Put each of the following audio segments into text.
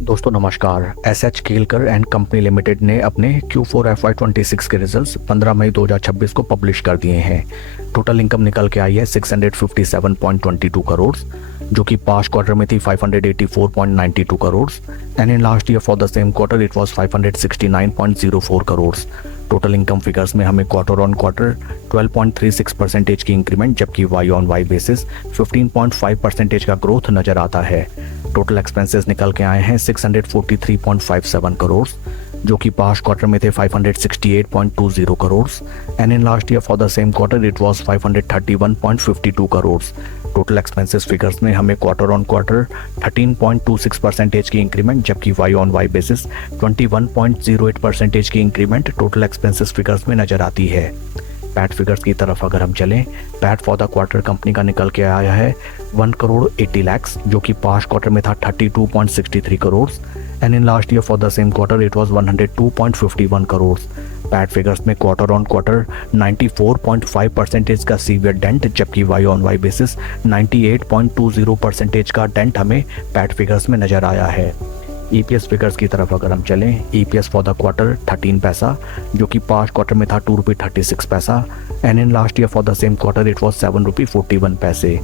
दोस्तों नमस्कार। SH Kelkar and company limited ने अपने Q4 FY26 के रिजल्ट्स 15 मई 2026 को पब्लिश कर दिए हैं। टोटल इनकम निकल के आई है 657.22 करोड़, जो कि पास्ट क्वार्टर में थी 584.92 crore and in last year for the same quarter it was 569.04 crore. Total income figures में हमें क्वार्टर ऑन क्वार्टर 12.36% की इंक्रीमेंट, जबकि वाई ऑन वाई बेसिस 15.5% का ग्रोथ नजर आता है। टोटल एक्सपेंसेस निकल के आए हैं 643.57 करोड़, जो कि पास्ट क्वार्टर में थे 568.20 crore and in last year for the same quarter it was 531.52 crore. Total expenses figures में हमें क्वार्टर ऑन क्वार्टर 13.26% की इंक्रीमेंट, जबकि वाई ऑन वाई बेसिस 21.08% की इंक्रीमेंट टोटल एक्सपेंसेस फिगर्स में नजर आती है। पैट फिगर्स की तरफ अगर हम चलें, PAT for the quarter company का निकल के आया है 1 करोड़ 80 लाख, जो कि पास्ट क्वार्टर में था 32.63 crore and in last year for the same quarter it was 102.51 crore. PAT figures में क्वार्टर ऑन क्वार्टर 94.5% का सीवियर डेंट, जबकि वाई ऑन वाई बेसिस 98.20% का डेंट हमें पैट फिगर्स में नजर आया है। ईपीएस फिगर्स की तरफ अगर हम चलें, ईपीएस फॉर द क्वार्टर 13 पैसा, जो कि पास्ट क्वार्टर में था 2 रुपये 36 पैसा and in last year for the same quarter it was 7 रुपये 41 पैसे।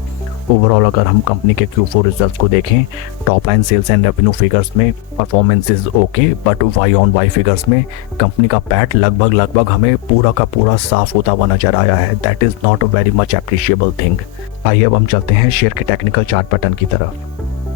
ओवरऑल अगर हम कंपनी के Q4 रिजल्ट्स को देखें, top line sales and revenue figures में performance is okay, but Y on Y figures में कंपनी का पैट लगभग हमें पूरा का पूरा साफ होता हुआ नजर आया है। That is not a very much appreciable thing. आइए अब हम चलते हैं शेयर के टेक्निकल चार्ट पैटर्न की तरफ।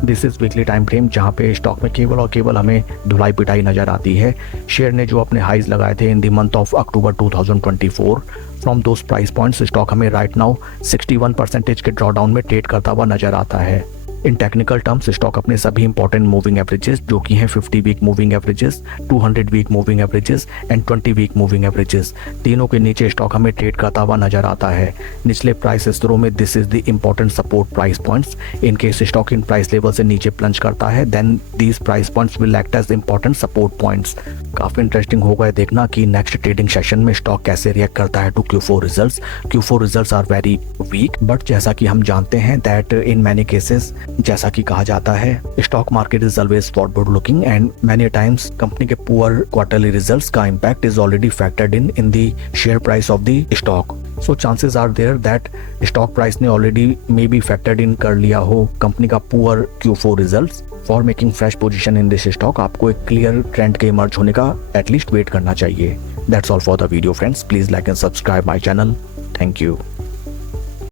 This is weekly time frame, जहां पे स्टॉक में केवल और केवल हमें धुलाई पिटाई नजर आती है। शेयर ने जो अपने हाइज लगाए थे in the month of October 2024, from those price points stock हमें राइट नाउ 61% के ड्रॉडाउन में ट्रेड करता हुआ नजर आता है। इन टेक्निकल टर्म्स स्टॉक अपने सभी इंपॉर्टेंट मूविंग एवरेजेस, जो कि हैं 50 week moving averages, 200 week moving averages and 20 week moving averages, तीनों के नीचे स्टॉक हमें ट्रेड करता हुआ नजर आता है। निचले प्राइस स्तरों में this is the important support price points. In case stock in price level से नीचे प्लंज करता है, then these price points will act as important support points. काफी इंटरेस्टिंग होगा देखना कि नेक्स्ट ट्रेडिंग सेशन में स्टॉक कैसे रिएक्ट करता है to Q4 results. Q4 results are very weak, but जैसा कि हम जानते हैं दैट इन मैनी केसेस, जैसा कि कहा जाता है, stock market is always forward looking and many times company के पुअर क्वार्टरली रिजल्ट्स का impact is already factored in the share price of the stock. So chances are there that stock price ने already may be factored in कर लिया हो company का poor Q4 results. For making fresh position in this stock आपको एक clear trend के emerge होने का एटलीस्ट वेट करना चाहिए। That's all for the video friends. Please like and subscribe my channel. Thank you.